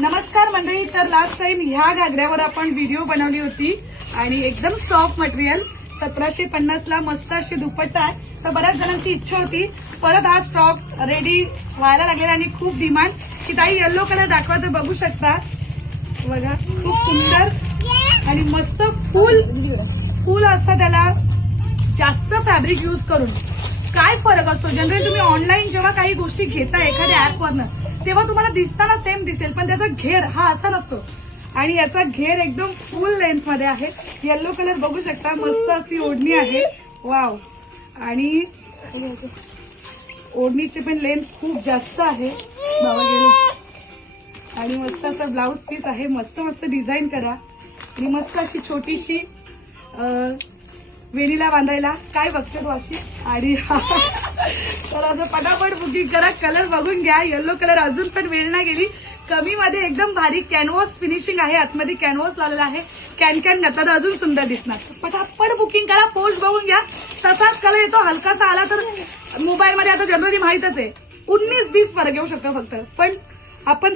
नमस्कार मंडळी. तर लास्ट टाइम ह्या घागऱ्यावर आपण व्हिडिओ बनवली होती आणि एकदम सॉफ्ट मटेरियल 1750 ला मस्त अशी दुपट्टा आहे. तर बऱ्याच जणांची इच्छा होती, परत हा स्टॉक रेडी व्हायला लागलेला आणि खूप डिमांड की ताई येलो कलर दाखवा. तर बघू शकता बघा, खूप सुंदर आणि मस्त फुल असतं त्याला. जास्त फॅब्रिक यूज करून काय फरक असतो, जनरली तुम्ही ऑनलाईन जेव्हा काही गोष्टी घेता एखाद्या ऍपवरनं तेव्हा तुम्हाला दिसताना सेम दिसेल, पण त्याचा घेर हा असा नसतो. आणि याचा घेर एकदम फुल लेंथ मध्ये आहे. येलो कलर बघू शकता, मस्त अशी ओढणी आहे. वाव. आणि ओढणीची पण लेंथ खूप जास्त आहे. आणि मस्त असं ब्लाउज पीस आहे. मस्त मस्त डिझाईन करा आणि मस्त अशी छोटीशी वेणीला बांधायला. काय बघते तू अशी. आणि तर असं पटापट बुकिंग करा. कलर बघून घ्या. येलो कलर अजून पण वेळ नाही गेली. कमी मध्ये एकदम भारी कॅनव्हास फिनिशिंग आहे. आतमध्ये कॅनव्हास लावलेला आहे. कॅन घातला अजून सुंदर दिसणार. पटापट बुकिंग करा. पोस्ट बघून घ्या. तसाच कलर येतो. हलकासा आला तर मोबाईल मध्ये आता जनरली माहितच आहे 19-20 फरक येऊ शकतो फक्त. पण आपण